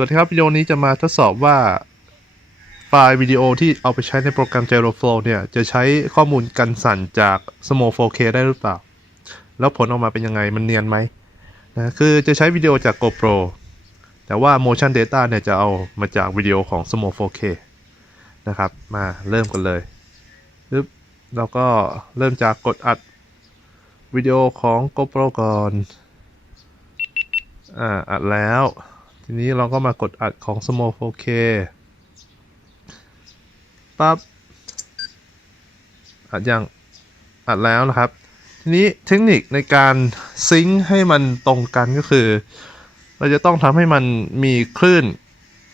วัสดีครับ วิดีโอนี้จะมาทดสอบว่า ไฟล์วิดีโอที่เอาไปใช้ในโปรแกรม Gyroflow เนี่ย จะใช้ข้อมูลกันสั่นจาก Small 4K ได้หรือเปล่า แล้วผลออกมาเป็นยังไงมันเนียนไหมนะคือจะใช้วิดีโอจาก GoPro แต่ว่า motion data เนี่ยจะเอามาจากวิดีโอของ Small 4K นะครับ มาเริ่มกันเลยปึ๊บเราก็เริ่มจากกดอัดวิดีโอของ GoPro ก่อน อ่า อัดแล้ว ทีนี้เราก็มากดอัดของ Small 4K ปั๊บ อัดยังอัดแล้วนะครับ ทีนี้เทคนิคในการซิงค์ให้มันตรงกันก็คือ เราจะต้องทำให้มันมีคลื่น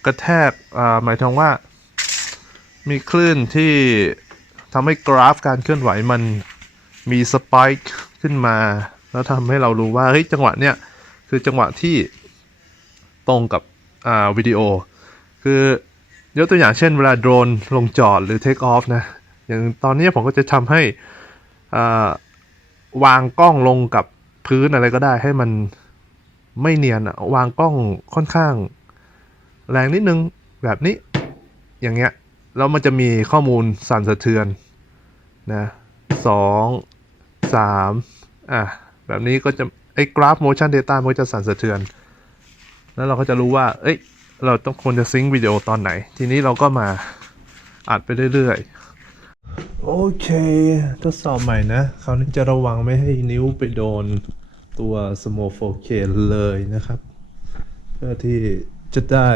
กระแทกอ่าหมายถึงว่า มีคลื่นที่ทำให้กราฟการเคลื่อนไหวมันมีสป k ค์ขึ้นมา แล้วทำให้เรารู้ว่าเฮ้ยจังหวะเนี้ยคือจังหวะที่ ตรงกับอ่าวิดีโอ คือยกตัวอย่างเช่นเวลาโดรนลงจอดหรือเทคออฟนะ อย่างตอนนี้ผมก็จะทำให้อ่าวางกล้องลงกับพื้นอะไรก็ได้ให้มันไม่เนียนอะวางกล้องค่อนข้าง แรงนิดนึงแบบนี้อย่างเงี้ยแล้วมันจะมีข้อมูลสั่นสะเทือนนะสองสามอะแบบนี้ก็จะไอ้กราฟ motion data มันก็จะสั่นสะเทือน แล้วเราก็จะรู้ว่า เอ้ย เราต้องควรจะซิงค์วิดีโอตอนไหน ทีนี้เราก็มาอัดไปเรื่อยๆ โอเคทดสอบใหม่นะ คราวนี้จะระวังไม่ให้นิ้วไปโดนตัว Small 4K เลยนะครับ เพื่อที่จะได้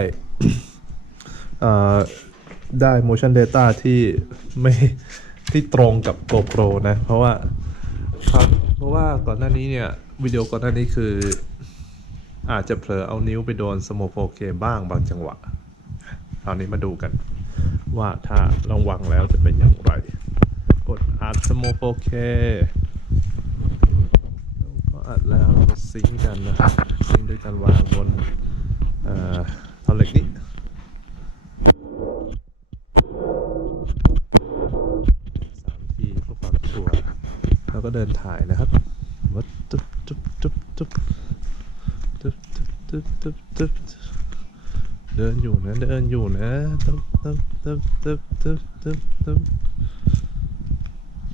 ได้ motion data ที่ไม่ที่ตรงกับ GoPro นะ เพราะว่าครับเพราะว่าก่อนหน้านี้เนี่ย วิดีโอก่อนหน้านี้คือ อาจจะเผลอเอานิ้วไปโดน Small 4K บ้างบางจังหวะ คราวนี้มาดูกันว่าถ้าระวังแล้วจะเป็นอย่างไร กดอัด Small 4K แล้วก็อัดแล้วซิงกันนะครับซิงด้วยการวางบนเอ่อท่อนเหล็กนี้สามทีเพื่อความชัวร์แล้วก็เดินถ่ายนะครับวัดตึ๊บตึ๊บตึ๊บตึ๊บตึ๊บ ตึ๊บตึ๊บตึ๊บเดินอยู่นะเดินอยู่นะตึ๊บตึ๊บตึ๊บตึ๊บตึ๊บตึ๊บตึ๊บ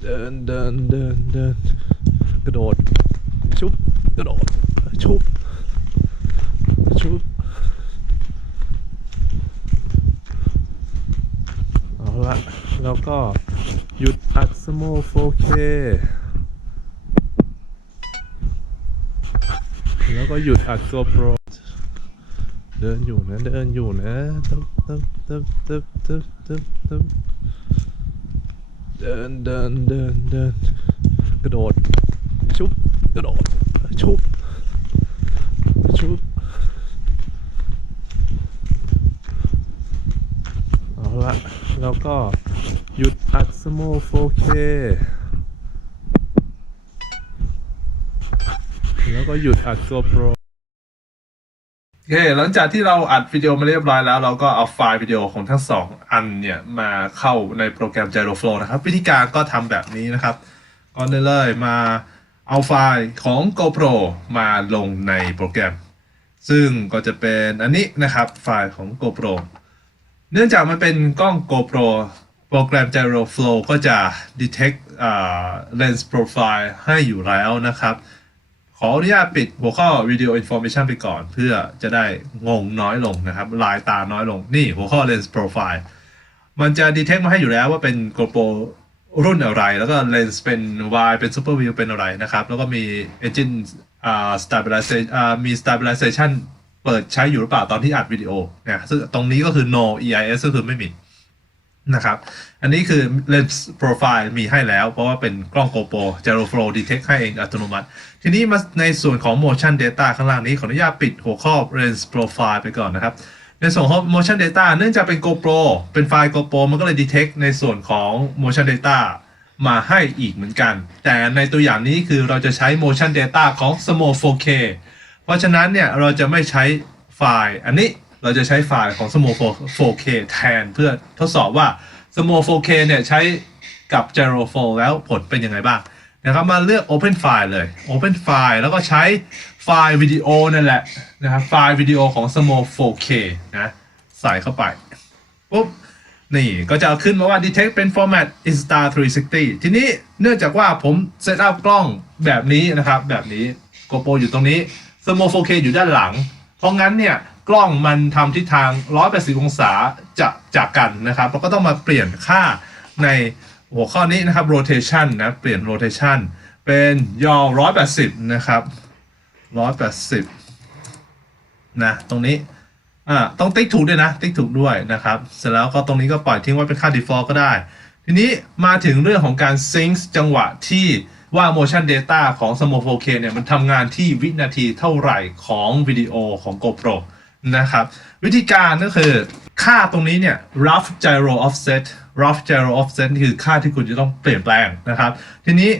เดินเดินเดินเดินกระโดดชุบกระโดดชุบชุบเอาละแล้วก็หยุดอัด small 4K แล้วก็หยุดอัด GoPro เดินอยู่นะ เดินอยู่นะตึ๊บตึ๊บตึ๊บตึ๊บตึ๊บตึ๊บตึ๊บเดินเดินเดินเดินกระโดด ชุบกระโดด ชุบ ชุบ เอาละแล้วก็หยุดอัด small 4K แล้วก็หยุดอัด GoPro โอเคหลังจากที่เราอัดวิดีโอมาเรียบร้อยแล้ว เราก็เอาไฟล์วิดีโอของทั้งสองอันเนี่ยมาเข้าในโปรแกรม Gyroflow นะครับ วิธีการก็ทำแบบนี้นะครับก่อนเลยมาเอาไฟล์ของ GoPro มาลงในโปรแกรม ซึ่งก็จะเป็นอันนี้นะครับไฟล์ของ GoPro เนื่องจากมันเป็นกล้อง GoPro โปรแกรม Gyroflow ก็จะ detect อ่า lens profile ให้อยู่แล้วนะครับ ขออนุญาตปิดหัวข้อ Video Information ไปก่อน เพื่อจะได้งงน้อยลงนะครับ ลายตาน้อยลงนี่หัวข้อ Lens Profile มันจะ detect มาให้อยู่แล้วว่าเป็น GoPro รุ่นอะไร แล้วก็ lens เป็น wide เป็น super view เป็นอะไรนะครับ แล้วก็มี engine อ่า stabilization อ่ามี stabilization เปิดใช้อยู่หรือเปล่าตอนที่อัดวิดีโอเนะซึ่งตรงนี้ก็คือ no EIS ก็คือไม่มี นะครับ อันนี้คือ lens profile มีให้แล้ว เพราะว่าเป็นกล้อง GoPro Gyroflow detect ให้เองอัตโนมัติ ทีนี้มาในส่วนของ motion data ข้างล่างนี้ ขออนุญาตปิดหัวข้อ lens profile ไปก่อนนะครับ ในส่วนของ motion data เนื่องจากเป็น GoPro เป็นไฟล์ GoPro มันก็เลย detect ในส่วนของ motion data มาให้อีกเหมือนกัน แต่ในตัวอย่างนี้คือเราจะใช้ motion data ของ small 4K เพราะฉะนั้นเนี่ยเราจะไม่ใช้ไฟล์อันนี้ เราจะใช้ไฟล์ของ small 4K แทนเพื่อทดสอบว่า small 4K เนี่ยใช้กับ Gyroflow แล้วผลเป็นยังไงบ้างนะครับมาเลือก Open File เลย Open File แล้วก็ใช้ไฟล์วิดีโอนั่นแหละนะครับไฟล์วิดีโอของ Small 4K นะใส่เข้าไปปุ๊บนี่ก็จะขึ้นมาว่า detect เป็น format Insta 360 ทีนี้เนื่องจากว่าผมเซตอัพกล้องแบบนี้นะครับ แบบนี้ GoPro อยู่ตรงนี้ Small 4K อยู่ด้านหลัง เพราะงั้นเนี่ย กล้องมันทำทิศทาง 180 องศาจะจากกันนะครับแล้วก็ต้องมาเปลี่ยนค่าในหัวข้อนี้นะครับ rotation นะ เปลี่ยน rotation เป็นยอ180 นะครับ 180 นะ ตรงนี้ อ่า ต้องติ๊กถูกด้วยนะ ติ๊กถูกด้วยนะครับ เสร็จแล้วก็ตรงนี้ก็ปล่อยทิ้งไว้เป็นค่า default ก็ได้ ทีนี้มาถึงเรื่องของการ sync จังหวะที่ว่า motion data ของ Small 4K เนี่ย มันทำงานที่วินาทีเท่าไหร่ของวิดีโอของ GoPro นะครับ วิธีการก็คือค่าตรงนี้เนี่ย rough gyro offset rough gyro offset คือค่าที่คุณจะต้องเปลี่ยนแปลงนะครับ ทีนี้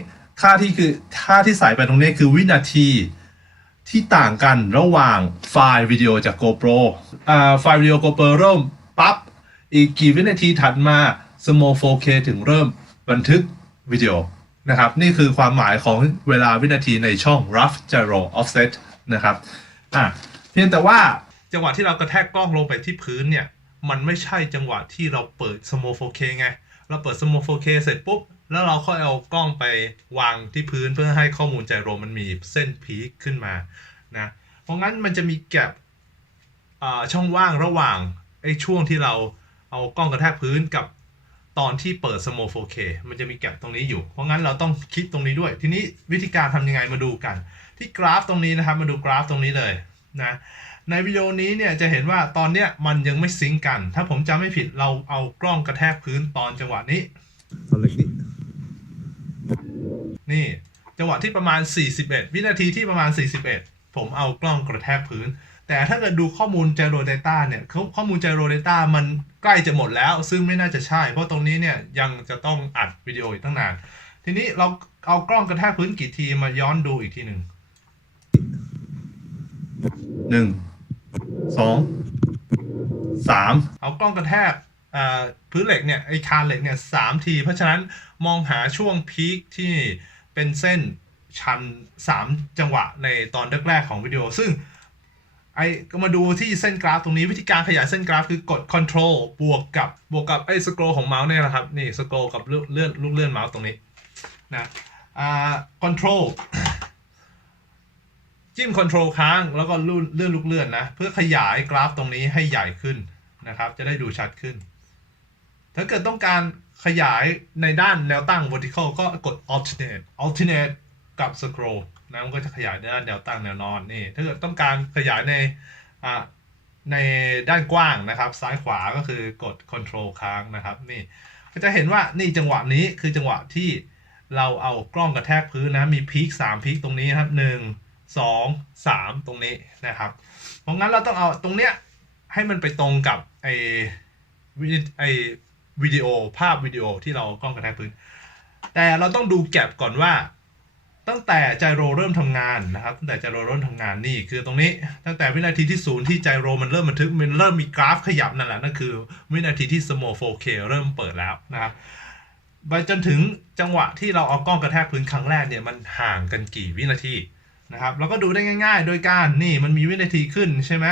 ค่าที่คือค่าที่ใส่ไปตรงนี้คือวินาทีที่ต่างกันระหว่างไฟล์วิดีโอจาก GoPro อ่าไฟล์วิดีโอ GoPro เริ่มปั๊บอีกกี่วินาทีถัดมา Small 4K ถึงเริ่มบันทึกวิดีโอนะครับ นี่คือความหมายของเวลาวินาทีในช่อง rough gyro offset นะครับอะเพียงแต่ว่า จังหวะที่เรากระแทกกล้องลงไปที่พื้นเนี่ย มันไม่ใช่จังหวะที่เราเปิด Small 4K ไง เราเปิด Small 4K เสร็จปุ๊บ แล้วเราค่อยเอากล้องไปวางที่พื้นเพื่อให้ข้อมูลไจโรมันมีเส้นพีคขึ้นมานะ เพราะงั้นมันจะมีแกลบอ่าช่องว่างระหว่างไอ้ช่วงที่เราเอากล้องกระแทกพื้นกับตอนที่เปิด Small 4K มันจะมีแกลบตรงนี้อยู่ เพราะงั้นเราต้องคิดตรงนี้ด้วย ทีนี้วิธีการทำยังไงมาดูกัน ที่กราฟตรงนี้นะครับ มาดูกราฟตรงนี้เลยนะ ในวิดีโอนี้เนี่ยจะเห็นว่าตอนเนี้ยมันยังไม่ซิงก์กัน ถ้าผมจำไม่ผิดเราเอากล้องกระแทกพื้นตอนจังหวะนี้ตอนเล็กนี่นี่จังหวะที่ประมาณ 41 วินาทีที่ประมาณ 41 ผมเอากล้องกระแทกพื้น แต่ถ้าเกิดดูข้อมูล gyro data เนี่ยข้อข้อมูล gyro data มันใกล้จะหมดแล้ว ซึ่งไม่น่าจะใช่ เพราะตรงนี้เนี่ยยังจะต้องอัดวิดีโออีกตั้งนาน ทีนี้เราเอากล้องกระแทกพื้นกี่ทีมาย้อนดูอีกทีหนึ่งหนึ่ง สองสามเอากล้องกระแทกพื้นเหล็กเนี่ยไอคานเหล็กเนี่ยสามที เพราะฉะนั้นมองหาช่วงพีคที่เป็นเส้นชัน3จังหวะในตอนแรกๆของวิดีโอ ซึ่งไอก็มาดูที่เส้นกราฟตรงนี้วิธีการขยายเส้นกราฟคือกด Control บวกกับบวกกับไอสโครของเมาส์เนี่ยนะครับนี่สโครกับเลื่อนเลื่อนลูกเลื่อนเมาส์ตรงนี้นะอ่า Control จิ้ม Control ค้างแล้วก็เลื่อนลูกเลื่อนนะ เพื่อขยายกราฟตรงนี้ให้ใหญ่ขึ้นนะครับ จะได้ดูชัดขึ้น ถ้าเกิดต้องการขยายในด้านแนวตั้ง vertical ก็กด alternate alternate กับ scroll นะมันก็จะขยายในด้านแนวตั้งแนวนอนนี่ ถ้าเกิดต้องการขยายในในด้านกว้างนะครับ ซ้ายขวาก็คือกด control ค้างนะครับนี่ก็จะเห็นว่านี่จังหวะนี้คือจังหวะที่เราเอากล้องกระแทกพื้นนะมีพีคสามพีคตรงนี้ครับห นึ่งสองสามตรงนี้นะครับ เพราะงั้นเราต้องเอาตรงเนี้ยให้มันไปตรงกับไอวิดีไอวิดีโอภาพวิดีโอที่เรากล้องกระแทกพื้น แต่เราต้องดูแก็บก่อนว่า ตั้งแต่ไจโรเริ่มทำงานนะครับ ตั้งแต่ไจโรเริ่มทำงานนี่คือตรงนี้ ตั้งแต่วินาทีที่ศูนย์ที่ไจโรมันเริ่มบันทึกมันเริ่มมีกราฟขยับนั่นแหละนั่นคือ วินาทีที่ Small 4K เริ่มเปิดแล้วนะครับไปจนถึงจังหวะที่เราเอากล้องกระแทกพื้นครั้งแรกเนี่ยมันห่างกันกี่วินาที นะครับเราก็ดูได้ง่ายๆ โดยการนี่มันมีวินาทีขึ้นใช่ไหม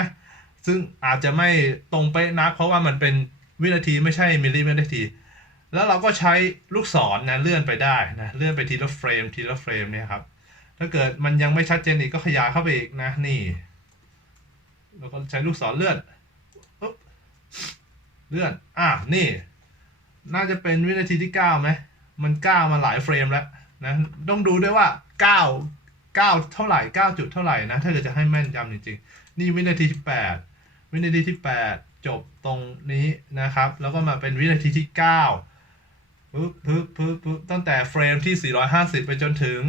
ซึ่งอาจจะไม่ตรงเป๊ะนัก เพราะว่ามันเป็นวินาทีไม่ใช่มิลลิวินาที แล้วเราก็ใช้ลูกศรนะเลื่อนไปได้นะเลื่อนไปทีละเฟรมทีละเฟรมเนี่ยครับถ้าเกิดมันยังไม่ชัดเจนอีกก็ขยายเข้าไปอีกนะนี่แล้วก็ใช้ลูกศรเลื่อนปุ๊บเลื่อนอะนี่ น่าจะเป็นวินาทีที่9ไหมมัน9มาหลายเฟรมแล้วนะต้องดูด้วยว่า 9 9 เท่าไหร่ 9 จุดเท่าไหร่นะ ถ้าเกิดจะให้แม่นยำจริงๆ นี่วินาทีที่ 8 วินาทีที่ 8 จบตรงนี้นะครับ แล้วก็มาเป็นวินาทีที่ 9ปึ๊บปึ๊บปึ๊บปึ๊บตั้งแต่เฟรมที่ 450 ไปจนถึง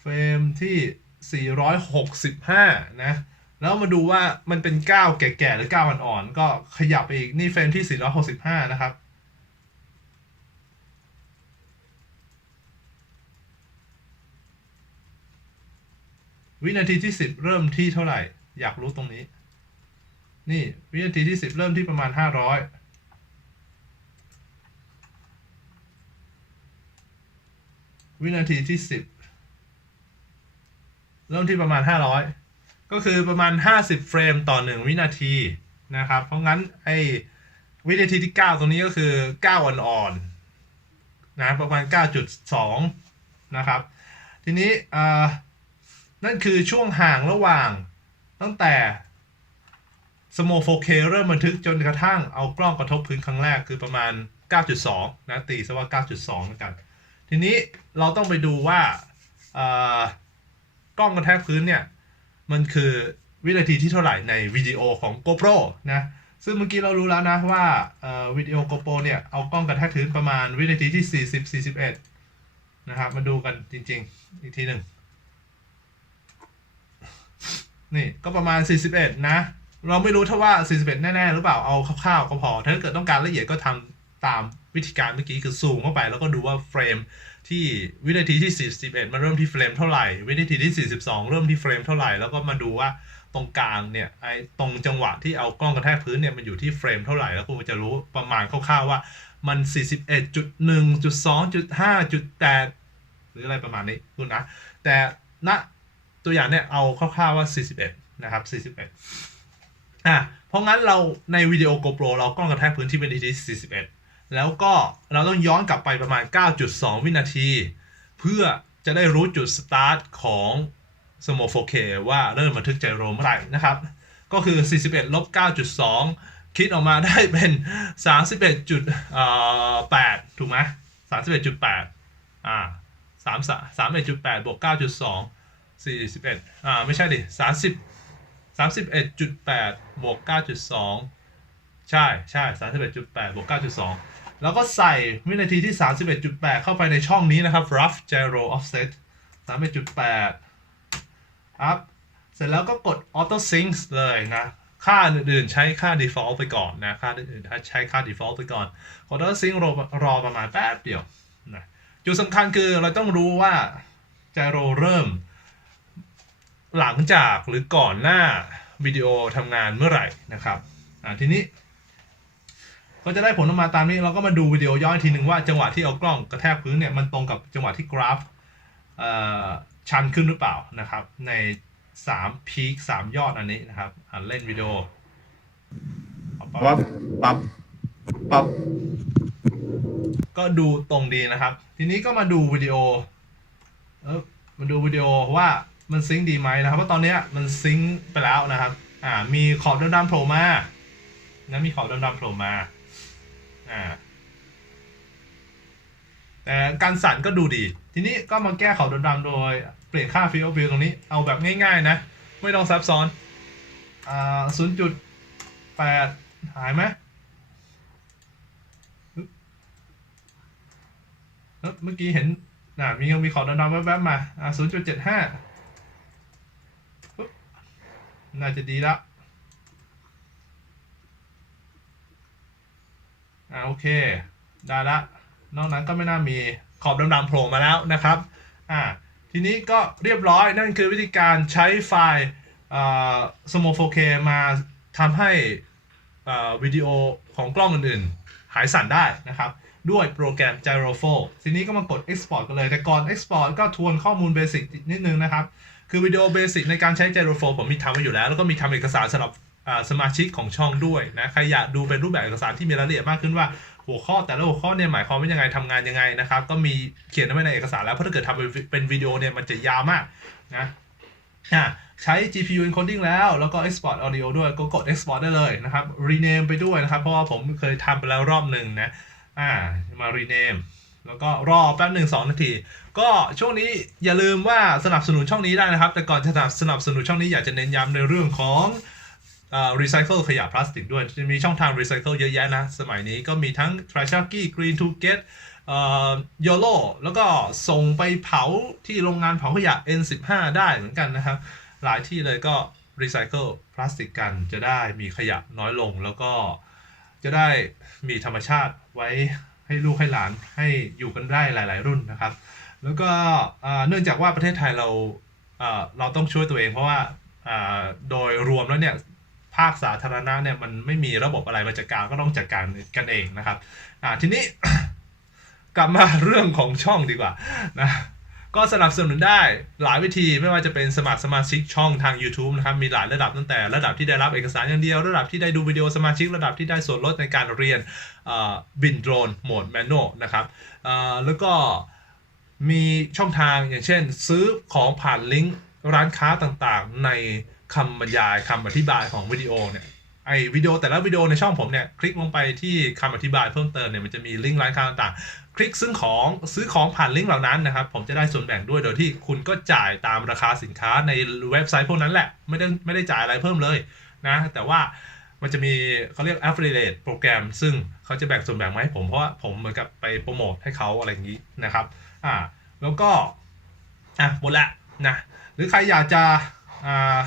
เฟรมที่ 465 นะ แล้วมาดูว่ามันเป็น 9 แก่ๆ หรือ 9 อ่อนๆ ก็ขยับไปอีก นี่เฟรมที่ 465 นะครับ วินาทีที่10เริ่มที่เท่าไหร่ อยากรู้ตรงนี้ นี่ วินาทีที่10เริ่มที่ประมาณ500วินาทีที่10เริ่มที่ประมาณ500ก็คือประมาณ50เฟรมต่อ1วินาทีนะครับ เพราะงั้นไอ้วินาทีที่9ตรงนี้ก็คือ9อ่อนๆนะประมาณ9.2นะครับ ทีนี้อ่า นั่นคือช่วงห่างระหว่าง ตั้งแต่ Small 4K เริ่มบันทึกจนกระทั่งเอากล้องกระทบพื้นครั้งแรกคือประมาณ 9.2 นะตีซะว่า 9.2แล้วกัน ทีนี้เราต้องไปดูว่าเอ่อกล้องกระแทกพื้นเนี่ย มันคือวินาทีที่เท่าไหร่ในวิดีโอของ GoPro นะซึ่งเมื่อกี้เรารู้แล้วนะว่าวิดีโอ GoPro เนี่ย เอากล้องกระแทกพื้นประมาณวินาทีที่ 40 41 นะครับ มาดูกันจริง ๆ อีกทีหนึ่ง นี่ก็ประมาณ 41 นะ เราไม่รู้ถ้าว่า 41 แน่ๆ หรือเปล่า เอาคร่าวๆก็พอ ถ้าเกิดต้องการละเอียดก็ทำตามวิธีการเมื่อกี้คือซูมเข้าไป แล้วก็ดูว่าเฟรมที่วินาทีที่ 41 มันเริ่มที่เฟรมเท่าไหร่ วินาทีที่ 42 เริ่มที่เฟรมเท่าไหร่ แล้วก็มาดูว่าตรงกลางเนี่ยไอ้ตรงจังหวะที่เอากล้องกระแทกพื้นเนี่ยมันอยู่ที่เฟรมเท่าไหร่ แล้วคุณจะรู้ประมาณคร่าวๆว่ามัน 41.1.2.5.8หรืออะไรประมาณนี้คุณนะ แต่ณ ตัวอย่างเนี่ยเอาคร่าวๆว่า 41 นะครับ 41 อะ เพราะงั้นเราในวิดีโอ GoPro เรากล้องกระแทกพื้นที่วินาทีที่ 41 แล้วก็เราต้องย้อนกลับไปประมาณ 9.2 วินาที เพื่อจะได้รู้จุดสตาร์ทของ Small 4K ว่าเริ่มบันทึกไจโรเมื่อไหร่นะครับ ก็คือ 41ลบ9.2 คิดออกมาได้เป็น 31.8 ถูกไหม31.8 อ่า3 31.8บวก9.2 41อ่าไม่ใช่ดิ30 31.8บสามสิบเอ็ดจุดแปดบวก9.2ใช่ใช่31.8บเอ็ดจุดแปดบวก9.2แล้วก็ใส่วินาทีที่ 31.8 เข้าไปในช่องนี้นะครับ rough gyro offset 31.8อัพเสร็จแล้วก็กด auto sync เลยนะ ค่าอื่นๆใช้ค่า default ไปก่อนนะ ค่าอื่นๆใช้ค่า default ไปก่อนกด auto sync รอรอประมาณแป๊บเดียวนะจุดสำคัญคือเราต้องรู้ว่า gyro เริ่ม หลังจากหรือก่อนหน้าวิดีโอทำงานเมื่อไหร่นะครับอ่าทีนี้ ก็จะได้ผลออกมาตามนี้เราก็มาดูวิดีโอย้อนอีกทีหนึ่งว่าจังหวะที่เอากล้องกระแทกพื้นเนี่ยมันตรงกับจังหวะที่กราฟเอ่อชันขึ้นหรือเปล่านะครับ ใน3พีค3ยอดอันนี้นะครับอ่าเล่นวิดีโอเอาปั๊บปั๊บปั๊บปั๊บก็ดูตรงดีนะครับ ทีนี้ก็มาดูวิดีโอเออมาดูวิดีโอว่า มันซิงค์ดีไหมนะครับเพราะตอนเนี้ยมันซิงค์ไปแล้วนะครับ อ่า มีขอบดำๆโผล่มานะมีขอบดำๆโผล่มาอ่าแต่การสั่นก็ดูดี ทีนี้ก็มาแก้ขอบดำๆโดยเปลี่ยนค่า Field of View ตรงนี้เอาแบบง่ายๆนะ ไม่ต้องซับซ้อนอ่าศูนย์จุดแปดหายไหมเออเมื่อกี้เห็นน่ะมีมีขอบดำๆแวบๆมาอ่าศูนย์จุดเจ็ดห้า น่าจะดีละอ่าโอเค ได้ละ นอกนั้นก็ไม่น่ามีขอบดำๆโผล่มาแล้วนะครับอ่าทีนี้ก็เรียบร้อยนั่นคือวิธีการใช้ไฟล์อ่า Small 4K มาทำให้อ่าวิดีโอของกล้องอื่นๆ หายสั่นได้นะครับ ด้วยโปรแกรม Gyrofo ทีนี้ก็มากด Export กันเลย แต่ก่อน Export ก็ทวนข้อมูลเบสิกนิดนึงนะครับ คือวิดีโอเบสิกในการใช้ Gyrofo ผมมีทำไว้อยู่แล้ว แล้วก็มีทำเอกสารสำหรับสมาชิกของช่องด้วยนะใครอยากดูเป็นรูปแบบเอกสารที่มีรายละเอียดมากขึ้นว่าหัวข้อแต่ละหัวข้อเนี่ยหมายความว่ายังไงทำงานยังไงนะครับก็มีเขียนไว้ในเอกสารแล้วเพราะถ้าเกิดทำเป็นเป็นวิดีโอเนี่ยมันจะยาวมากนะอะใช้ GPU encoding แล้ว แล้วก็ export audio ด้วยก็กด export ได้เลยนะครับ rename ไปด้วยนะครับ เพราะว่าผมเคยทำไปแล้วรอบหนึ่งนะ อ่า มา rename แล้วก็รอแป๊บหนึ่งสองนาที ก็ช่วงนี้อย่าลืมว่าสนับสนุนช่องนี้ได้นะครับ แต่ก่อนจะสนับสนุนช่องนี้อยากจะเน้นย้ำในเรื่องของรีไซเคิลขยะพลาสติกด้วย จะมีช่องทางรีไซเคิลเยอะแยะนะ สมัยนี้ก็มีทั้ง t r a s h a k i Green to Get เอ่อ YOLO แล้วก็ส่งไปเผาที่โรงงานเผาขยะ N15 ได้เหมือนกันนะครับ หลายที่เลยก็รีไซเคิลพลาสติกกันจะได้มีขยะน้อยลง แล้วก็จะได้มีธรรมชาติไว้ให้ลูกให้หลานให้อยู่กันได้หลาย ๆ รุ่นนะครับ แล้วก็เนื่องจากว่าประเทศไทยเราเราต้องช่วยตัวเองเพราะว่าโดยรวมแล้วเนี่ยภาคสาธารณะเนี่ยมันไม่มีระบบอะไรมาจัดการก็ต้องจัดการกันเองนะครับทีนี้กลับมาเรื่องของช่องดีกว่านะก็สนับสนุนได้หลายวิธีไม่ว่าจะเป็นสมัครสมาชิกช่องทาง YouTube นะครับ มีหลายระดับตั้งแต่ระดับที่ได้รับเอกสารอย่างเดียว ระดับที่ได้ดูวิดีโอสมาชิกระดับที่ได้ส่วนลดในการเรียนบินโดรนโหมดแมนนวลนะครับแล้วก็ มีช่องทางอย่างเช่น ซื้อของผ่านลิงก์ร้านค้าต่างๆ ในคำบรรยายคำอธิบายของวิดีโอเนี่ยไอวิดีโอแต่ละวิดีโอในช่องผมเนี่ยคลิกลงไปที่คำอธิบายเพิ่มเติมเนี่ยมันจะมีลิงก์ร้านค้าต่างๆ คลิกซื้อของซื้อของผ่านลิงก์เหล่านั้นนะครับ ผมจะได้ส่วนแบ่งด้วยโดยที่คุณก็จ่ายตามราคาสินค้าในเว็บไซต์พวกนั้นแหละ ไม่ได้ไม่ได้จ่ายอะไรเพิ่มเลยนะ แต่ว่ามันจะมีเขาเรียก affiliate โปรแกรม ซึ่งเขาจะแบ่งส่วนแบ่งมาให้ผมเพราะว่าผมเหมือนกับไปโปรโมทให้เขาอะไรอย่างนี้นะครับ อ่าแล้วก็อะหมดละนะหรือใครอยากจะอ่า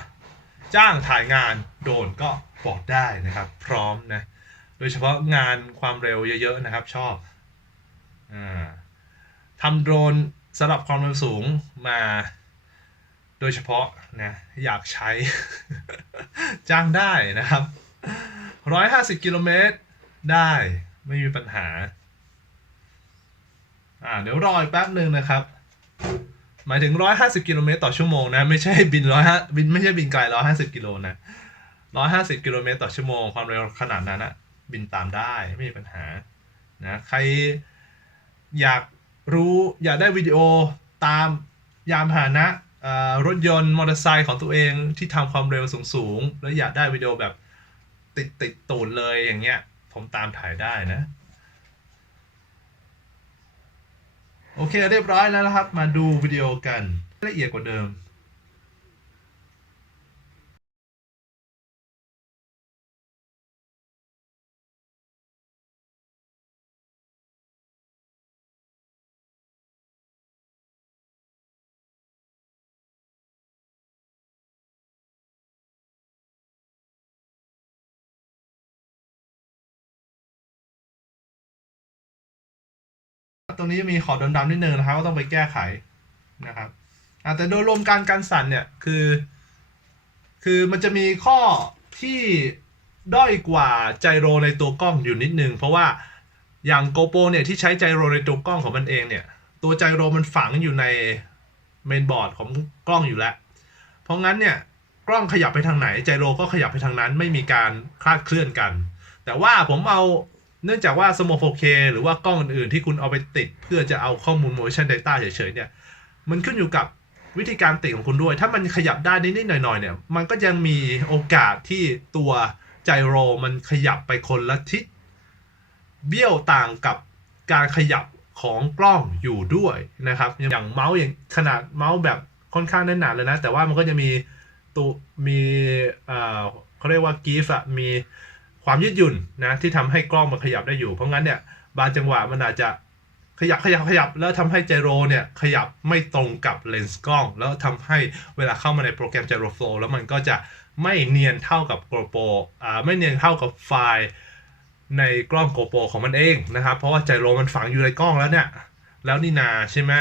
จ้างถ่ายงานโดนก็บอกได้นะครับ พร้อมนะโดยเฉพาะงานความเร็วเยอะๆนะครับ ชอบอาทำโดรนสำหรับความเร็วสูงมาโดยเฉพาะนะอยากใช้ จ้างได้นะครับ 150 กิโลเมตรได้ไม่มีปัญหา อ่าเดี๋ยวรออีกแป๊บหนึ่งนะครับ หมายถึง 150 กิโลเมตรต่อชั่วโมงนะ ไม่ใช่บินร้อยห้าบินไม่ใช่บินไกล 150 กิโลนะ 150 กิโลเมตรต่อชั่วโมง ความเร็วขนาดนั้นอะบินตามได้ไม่มีปัญหานะใครอยากรู้อยากได้วิดีโอตามยานพาหนะรถยนต์มอเตอร์ไซค์ของตัวเองที่ทำความเร็วสูงๆ แล้วอยากได้วิดีโอแบบติดติดตูดเลยอย่างเงี้ย ผมตามถ่ายได้นะ โอเคเรียบร้อยแล้วนะครับ มาดูวิดีโอกันละเอียดกว่าเดิม ตรงนี้มีขอบดำๆนิดนึงนะครับก็ต้องไปแก้ไขนะครับแต่โดยรวมการการสั่นเนี่ยคือ คือมันจะมีข้อที่ด้อยกว่าไจโรในตัวกล้องอยู่นิดนึง เพราะว่าอย่างโกโปรเนี่ยที่ใช้ไจโรในตัวกล้องของมันเองเนี่ย ตัวไจโรมันฝังอยู่ในเมนบอร์ดของกล้องอยู่แล้ว เพราะงั้นเนี่ยกล้องขยับไปทางไหนไจโรก็ขยับไปทางนั้นไม่มีการคลาดเคลื่อนกัน แต่ว่าผมเอา เนื่องจากว่าสโม 4K หรือว่ากล้องอื่นๆที่คุณเอาไปติด เพื่อจะเอาข้อมูล motion data เฉยๆเนี่ย มันขึ้นอยู่กับวิธีการติดของคุณด้วย ถ้ามันขยับได้นิดๆหน่อยๆเนี่ย มันก็ยังมีโอกาสที่ตัวไจโรมันขยับไปคนละทิศ เบี้ยวต่างกับการขยับของกล้องอยู่ด้วยนะครับ อย่างเมาส์อย่างขนาดเมาส์แบบค่อนข้างแน่นหนาเลยนะ แต่ว่ามันก็จะมีตัวมีเอ่อเขาเรียกว่ากีฟอะมี ความยืดหยุ่นนะที่ทำให้กล้องมันขยับได้อยู่ เพราะงั้นเนี่ยบางจังหวะมันอาจจะขยับขยับขยับแล้วทำให้ไจโรเนี่ยขยับไม่ตรงกับเลนส์กล้อง แล้วทำให้เวลาเข้ามาในโปรแกรม Gyro Flow แล้วมันก็จะไม่เนียนเท่ากับ GoPro อ่าไม่เนียนเท่ากับไฟล์ในกล้องโกโปรของมันเองนะครับ เพราะว่าไจโรมันฝังอยู่ในกล้องแล้วเนี่ยแล้วนี่นาใช่ไหม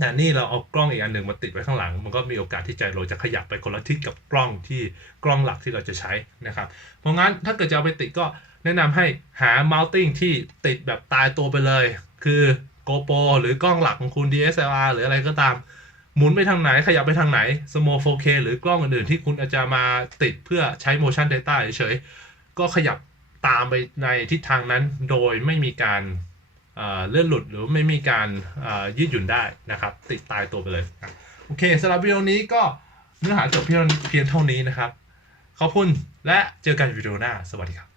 แต่นี่เราเอากล้องอีกอันหนึ่งมาติดไว้ข้างหลัง มันก็มีโอกาสที่ไจโรจะขยับไปคนละทิศกับกล้องที่กล้องหลักที่เราจะใช้นะครับ เพราะงั้นถ้าเกิดจะเอาไปติดก็แนะนำให้หา mounting ที่ติดแบบตายตัวไปเลย คือ GoPro หรือกล้องหลักของคุณ DSLR หรืออะไรก็ตาม หมุนไปทางไหนขยับไปทางไหน Small 4K หรือกล้องอื่นๆที่คุณอาจจะมาติดเพื่อใช้ motion data เฉยๆก็ขยับตามไปในทิศทางนั้นโดยไม่มีการ เอ่อเลื่อนหลุดหรือไม่มีการยืดหยุ่นได้นะครับ ติดตายตัวไปเลยโอเคสำหรับวิดีโอนี้ก็เนื้อหาจบเพียงเท่านี้นะครับ ขอบคุณและเจอกันวิดีโอหน้า สวัสดีครับ